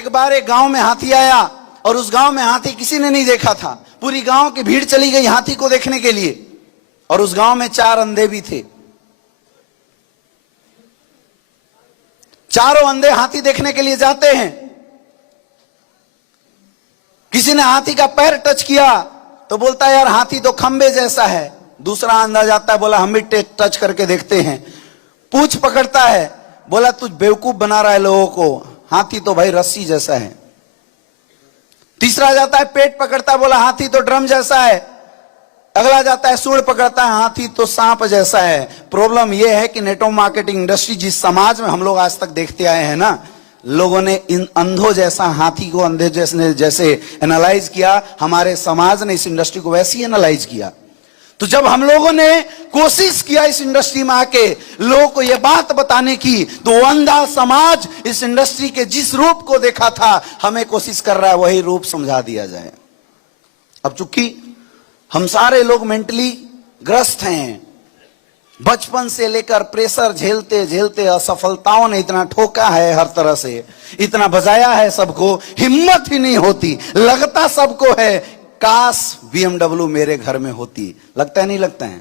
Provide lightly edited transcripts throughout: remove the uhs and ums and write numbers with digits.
एक बार एक गांव में हाथी आया और उस गांव में हाथी किसी ने नहीं देखा था। पूरी गांव की भीड़ चली गई हाथी को देखने के लिए और उस गांव में 4 अंधे भी थे। चारों अंधे हाथी देखने के लिए जाते हैं। किसी ने हाथी का पैर टच किया तो बोलता है यार हाथी तो खंबे जैसा है। दूसरा अंधा जाता है, बोला हम भी टच करके देखते हैं। पूंछ पकड़ता है, बोला तू बेवकूफ बना रहा है लोगों को, हाथी तो भाई रस्सी जैसा है। तीसरा जाता है पेट पकड़ता है, बोला हाथी तो ड्रम जैसा है। अगला जाता है सूंड पकड़ता है, हाथी तो सांप जैसा है। प्रॉब्लम यह है कि नेटवर्क मार्केटिंग इंडस्ट्री जिस समाज में हम लोग आज तक देखते आए हैं ना, लोगों ने इन अंधों जैसा हाथी को अंधे जैसे एनालाइज किया, हमारे समाज ने इस इंडस्ट्री को वैसे ही एनालाइज किया। तो जब हम लोगों ने कोशिश किया इस इंडस्ट्री में आके लोगों को यह बात बताने की, तो वो अंधा समाज इस इंडस्ट्री के जिस रूप को देखा था, हमें कोशिश कर रहा है वही रूप समझा दिया जाए। अब चूंकि हम सारे लोग मेंटली ग्रस्त हैं, बचपन से लेकर प्रेशर झेलते झेलते असफलताओं ने इतना ठोका है, हर तरह से इतना बजाया है, सबको हिम्मत ही नहीं होती। लगता सबको है काश BMW मेरे घर में होती। लगता है नहीं लगता है?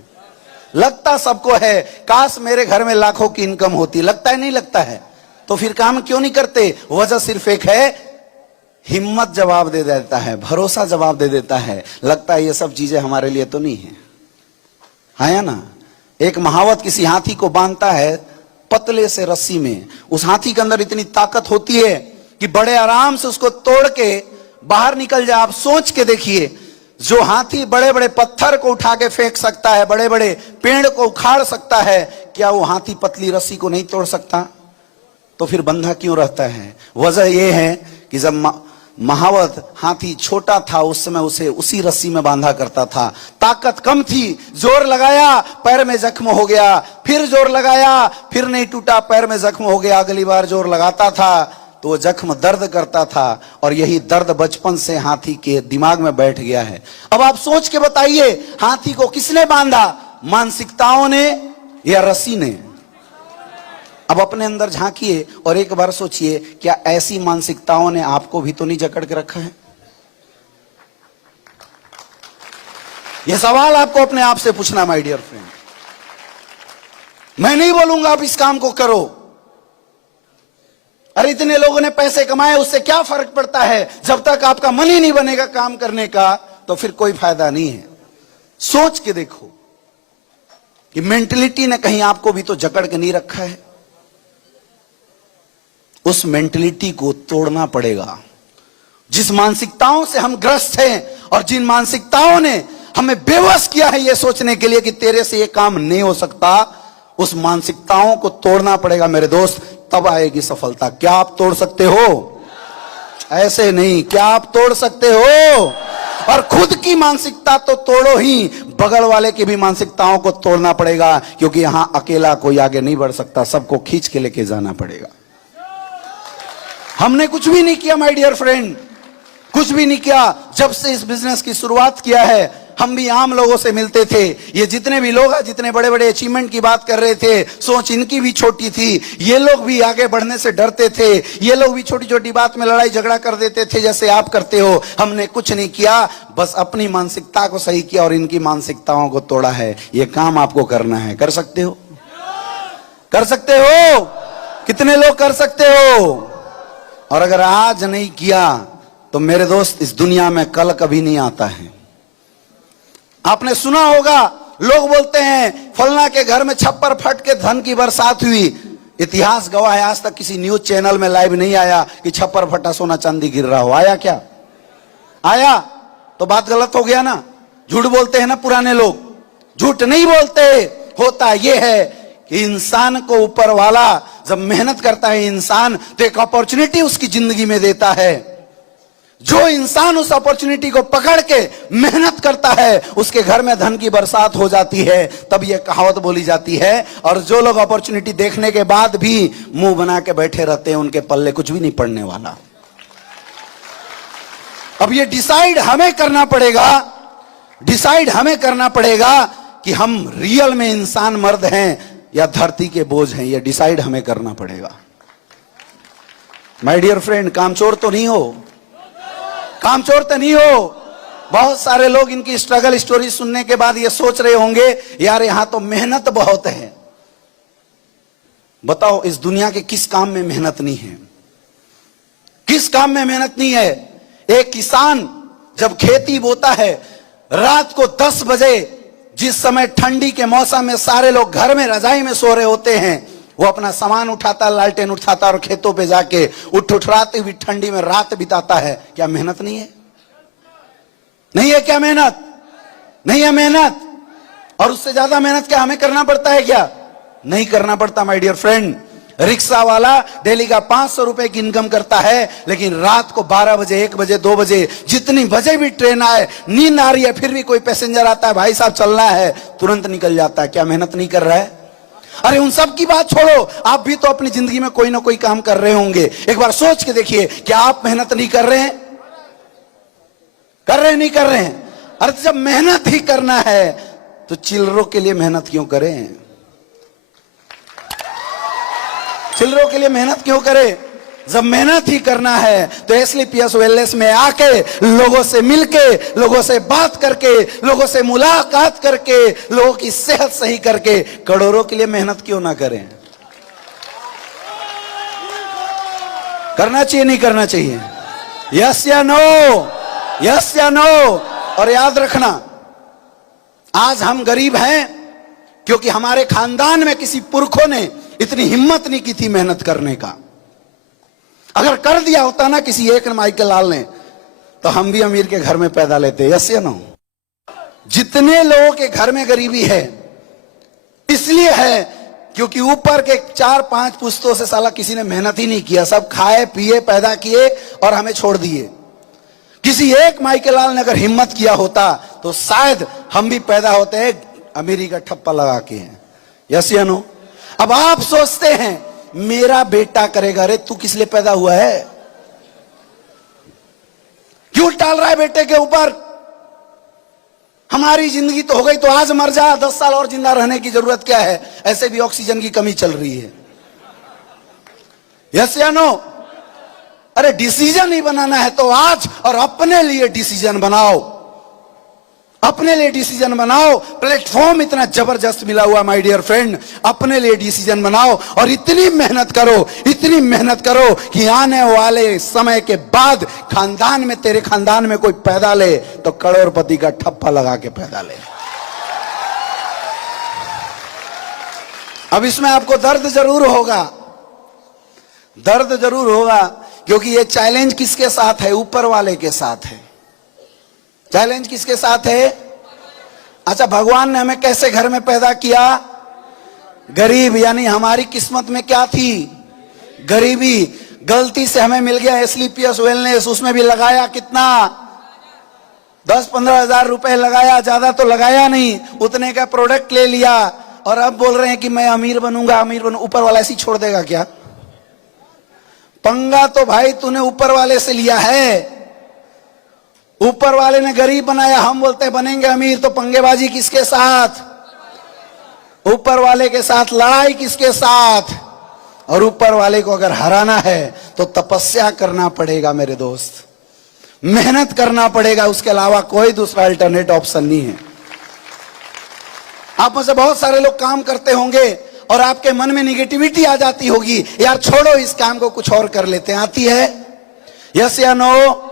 लगता सबको है काश मेरे घर में लाखों की इनकम होती। लगता है नहीं लगता है? तो फिर काम क्यों नहीं करते? वजह सिर्फ एक है, हिम्मत जवाब दे देता है, भरोसा जवाब दे देता है। लगता है ये सब चीजें हमारे लिए तो नहीं है। है ना? एक महावत किसी हाथी को बांधता है पतले से रस्सी में। उस हाथी के अंदर इतनी ताकत होती है कि बड़े आराम से उसको तोड़ के बाहर निकल जाए। आप सोच के देखिए, जो हाथी बड़े बड़े पत्थर को उठा के फेंक सकता है, बड़े बड़े पेड़ को उखाड़ सकता है, क्या वो हाथी पतली रस्सी को नहीं तोड़ सकता? तो फिर बंधा क्यों रहता है? वजह यह है कि जब महावत हाथी छोटा था उस समय उसे उसी रस्सी में बांधा करता था। ताकत कम थी, जोर लगाया पैर में जख्म हो गया, फिर जोर लगाया फिर नहीं टूटा, पैर में जख्म हो गया। अगली बार जोर लगाता था तो वो जख्म दर्द करता था, और यही दर्द बचपन से हाथी के दिमाग में बैठ गया है। अब आप सोच के बताइए, हाथी को किसने बांधा? मानसिकताओं ने या रस्सी ने? अब अपने अंदर झांकिए और एक बार सोचिए, क्या ऐसी मानसिकताओं ने आपको भी तो नहीं जकड़ के रखा है? यह सवाल आपको अपने आप से पूछना माय डियर फ्रेंड। मैं नहीं बोलूंगा आप इस काम को करो। अरे इतने लोगों ने पैसे कमाए, उससे क्या फर्क पड़ता है? जब तक आपका मन ही नहीं बनेगा काम करने का तो फिर कोई फायदा नहीं है। सोच के देखो कि मेंटलिटी ने कहीं आपको भी तो जकड़ के नहीं रखा है। उस मेंटलिटी को तोड़ना पड़ेगा। जिस मानसिकताओं से हम ग्रस्त हैं और जिन मानसिकताओं ने हमें बेवश किया है यह सोचने के लिए कि तेरे से यह काम नहीं हो सकता, उस मानसिकताओं को तोड़ना पड़ेगा मेरे दोस्त, तब आएगी सफलता। क्या आप तोड़ सकते हो? ऐसे नहीं, क्या आप तोड़ सकते हो? और खुद की मानसिकता तो तोड़ो ही, बगल वाले की भी मानसिकताओं को तोड़ना पड़ेगा, क्योंकि यहां अकेला कोई आगे नहीं बढ़ सकता, सबको खींच के लेके जाना पड़ेगा। हमने कुछ भी नहीं किया माय डियर फ्रेंड, कुछ भी नहीं किया। जब से इस बिजनेस की शुरुआत किया है, हम भी आम लोगों से मिलते थे। ये जितने भी लोग हैं, जितने बड़े बड़े अचीवमेंट की बात कर रहे थे, सोच इनकी भी छोटी थी। ये लोग भी आगे बढ़ने से डरते थे। ये लोग भी छोटी छोटी बात में लड़ाई झगड़ा कर देते थे जैसे आप करते हो। हमने कुछ नहीं किया, बस अपनी मानसिकता को सही किया और इनकी मानसिकताओं को तोड़ा है। ये काम आपको करना है। कर सकते हो? कर सकते हो? कितने लोग कर सकते हो? और अगर आज नहीं किया तो मेरे दोस्त, इस दुनिया में कल कभी नहीं आता है। आपने सुना होगा, लोग बोलते हैं फलना के घर में छप्पर फट के धन की बरसात हुई। इतिहास गवाह है, आज तक किसी न्यूज चैनल में लाइव नहीं आया कि छप्पर फटा सोना चांदी गिर रहा हो। आया क्या? आया? तो बात गलत हो गया ना। झूठ बोलते हैं ना पुराने लोग। झूठ नहीं बोलते। होता यह है कि इंसान को ऊपर वाला जब मेहनत करता है इंसान, तो एक अपॉर्चुनिटी उसकी जिंदगी में देता है। जो इंसान उस अपॉर्चुनिटी को पकड़ के मेहनत करता है, उसके घर में धन की बरसात हो जाती है। तब यह कहावत बोली जाती है। और जो लोग अपॉर्चुनिटी देखने के बाद भी मुंह बना के बैठे रहते हैं, उनके पल्ले कुछ भी नहीं पड़ने वाला। अब ये डिसाइड हमें करना पड़ेगा, डिसाइड हमें करना पड़ेगा कि हम रियल में इंसान मर्द हैं या धरती के बोझ हैं। ये डिसाइड हमें करना पड़ेगा। माय डियर फ्रेंड, कामचोर तो नहीं हो, कामचोर तो नहीं हो। बहुत सारे लोग इनकी स्ट्रगल स्टोरी सुनने के बाद ये सोच रहे होंगे यार यहां तो मेहनत बहुत है। बताओ इस दुनिया के किस काम में मेहनत नहीं है? किस काम में मेहनत नहीं है? एक किसान जब खेती बोता है, रात को 10 बजे, जिस समय ठंडी के मौसम में सारे लोग घर में रजाई में सो रहे होते हैं, वो अपना सामान उठाता, लालटेन उठाता और खेतों पे जाके उठराते हुई ठंडी में रात बिताता है। क्या मेहनत नहीं है? नहीं है क्या मेहनत? नहीं है मेहनत। और उससे ज्यादा मेहनत क्या हमें करना पड़ता है? क्या नहीं करना पड़ता माय डियर फ्रेंड। रिक्शा वाला डेली का 500 रुपए की इनकम करता है, लेकिन रात को 12 बजे, 1 बजे, 2 बजे, जितनी बजे भी ट्रेन आए, नींद आ रही है, फिर भी कोई पैसेंजर आता है, भाई साहब चलना है, तुरंत निकल जाता है। क्या मेहनत नहीं कर रहा है? अरे उन सब की बात छोड़ो, आप भी तो अपनी जिंदगी में कोई ना कोई काम कर रहे होंगे। एक बार सोच के देखिए, क्या आप मेहनत नहीं कर रहे हैं? कर रहे हैं, नहीं कर रहे हैं? अरे जब मेहनत ही करना है तो चिल्लरों के लिए मेहनत क्यों करें? चिल्लरों के लिए मेहनत क्यों करें? जब मेहनत ही करना है तो एसलीपीएस वेलनेस में आके लोगों से मिलके, लोगों से बात करके, लोगों से मुलाकात करके, लोगों की सेहत सही करके करोड़ों के लिए मेहनत क्यों ना करें? करना चाहिए, नहीं करना चाहिए? यस या नो? यस या नो? और याद रखना, आज हम गरीब हैं क्योंकि हमारे खानदान में किसी पुरखों ने इतनी हिम्मत नहीं की थी मेहनत करने का। अगर कर दिया होता ना किसी एक माइकल लाल ने, तो हम भी अमीर के घर में पैदा लेते। यस या नो? जितने लोगों के घर में गरीबी है, इसलिए है क्योंकि ऊपर के 4-5 पुश्तों से साला किसी ने मेहनत ही नहीं किया। सब खाए पिए पैदा किए और हमें छोड़ दिए। किसी एक माइकल लाल ने अगर हिम्मत किया होता तो शायद हम भी पैदा होते अमीरी का ठप्पा लगा के। यस या नो? अब आप सोचते हैं मेरा बेटा करेगा। अरे तू किस लिए पैदा हुआ है? क्यों टाल रहा है बेटे के ऊपर? हमारी जिंदगी तो हो गई, तो आज मर जा, 10 साल और जिंदा रहने की जरूरत क्या है? ऐसे भी ऑक्सीजन की कमी चल रही है। यस या नो? अरे डिसीजन ही बनाना है तो आज और अपने लिए डिसीजन बनाओ, अपने लिए डिसीजन बनाओ। प्लेटफॉर्म इतना जबरदस्त मिला हुआ माय डियर फ्रेंड, अपने लिए डिसीजन बनाओ और इतनी मेहनत करो, इतनी मेहनत करो कि आने वाले समय के बाद खानदान में, तेरे खानदान में कोई पैदा ले तो करोड़पति का ठप्पा लगा के पैदा ले। अब इसमें आपको दर्द जरूर होगा, दर्द जरूर होगा, क्योंकि ये चैलेंज किसके साथ है? ऊपर वाले के साथ है। चैलेंज किसके साथ है? अच्छा, भगवान ने हमें कैसे घर में पैदा किया? गरीब। यानी हमारी किस्मत में क्या थी? गरीबी। गलती से हमें मिल गया एसलीपीएस वेलनेस, उसमें भी लगाया कितना? 10-15 हजार रुपए लगाया, ज्यादा तो लगाया नहीं, उतने का प्रोडक्ट ले लिया और अब बोल रहे हैं कि मैं अमीर बनूंगा, अमीर बनूंगा। ऊपर वाला ऐसे ही छोड़ देगा क्या? पंगा तो भाई तूने ऊपर वाले से लिया है। ऊपर वाले ने गरीब बनाया, हम बोलते बनेंगे अमीर, तो पंगेबाजी किसके साथ? ऊपर वाले के साथ। लड़ाई किसके साथ? और ऊपर वाले को अगर हराना है तो तपस्या करना पड़ेगा मेरे दोस्त, मेहनत करना पड़ेगा, उसके अलावा कोई दूसरा अल्टरनेट ऑप्शन नहीं है। आप में से बहुत सारे लोग काम करते होंगे और आपके मन में निगेटिविटी आ जाती होगी, यार छोड़ो इस काम को, कुछ और कर लेते हैं। आती है? यस या नो?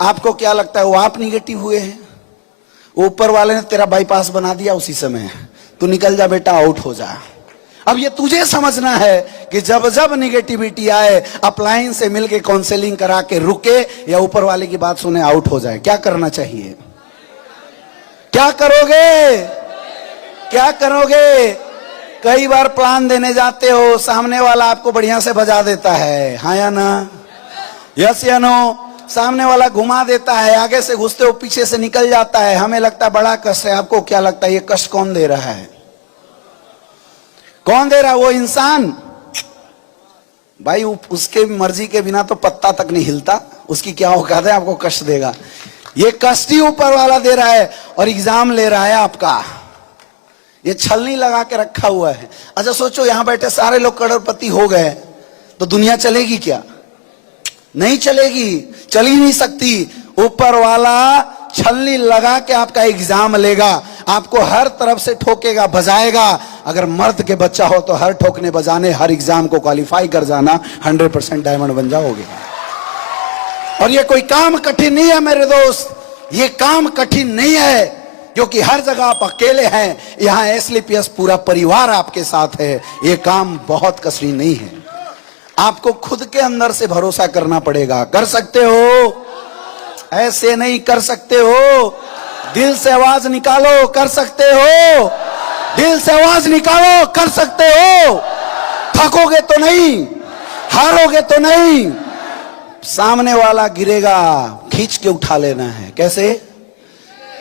आपको क्या लगता है वो आप निगेटिव हुए हैं? ऊपर वाले ने तेरा बाईपास बना दिया उसी समय, तू निकल जा बेटा, आउट हो जा। अब ये तुझे समझना है कि जब जब निगेटिविटी आए, अपलाइन से मिलके काउंसलिंग करा के रुके या ऊपर वाले की बात सुने आउट हो जाए। क्या करना चाहिए? क्या करोगे? क्या करोगे? कई बार प्लान देने जाते हो, सामने वाला आपको बढ़िया से बजा देता है, हाँ या ना? यस या नो? सामने वाला घुमा देता है, आगे से घुसते हो पीछे से निकल जाता है, हमें लगता है बड़ा कष्ट है। आपको क्या लगता है ये कष्ट कौन दे रहा है? कौन दे रहा है? वो इंसान। भाई उसके मर्जी के बिना तो पत्ता तक नहीं हिलता, उसकी क्या औकात है आपको कष्ट देगा? ये कष्ट ही ऊपर वाला दे रहा है और एग्जाम ले रहा है आपका। ये छलनी लगा के रखा हुआ है। अच्छा सोचो, यहां बैठे सारे लोग करोड़पति हो गए तो दुनिया चलेगी क्या? नहीं चलेगी, चल ही नहीं सकती। ऊपर वाला छलनी लगा के आपका एग्जाम लेगा, आपको हर तरफ से ठोकेगा, बजाएगा। अगर मर्द के बच्चा हो तो हर ठोकने बजाने हर एग्जाम को क्वालिफाई कर जाना, 100% डायमंड बन जाओगे। और ये कोई काम कठिन नहीं है मेरे दोस्त, ये काम कठिन नहीं है, क्योंकि हर जगह आप अकेले हैं। यहां एसलीपीएस पूरा परिवार आपके साथ है। ये काम बहुत कठिन नहीं है, आपको खुद के अंदर से भरोसा करना पड़ेगा। कर सकते हो, ऐसे नहीं कर सकते हो, दिल से आवाज निकालो, कर सकते हो, दिल से आवाज निकालो, कर सकते हो। थकोगे तो नहीं, हारोगे तो नहीं। सामने वाला गिरेगा, खींच के उठा लेना है। कैसे?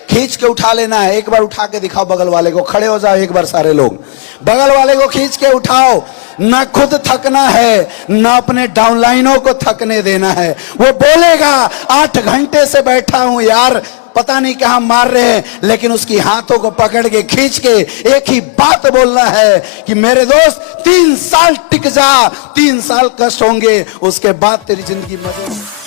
खींच के उठा लेना है। एक बार उठा के दिखाओ बगल वाले को, खड़े हो जाओ एक बार सारे लोग, बगल वाले को खींच के उठाओ। ना खुद थकना है, ना अपने डाउनलाइनों को थकने देना है। वो बोलेगा 8 घंटे से बैठा हूं यार, पता नहीं कहां मार रहे हैं, लेकिन उसकी हाथों को पकड़ के खींच के एक ही बात बोलना है कि मेरे दोस्त 3 साल टिक जा, 3 साल कष्ट होंगे, उसके बाद तेरी जिंदगी मजे।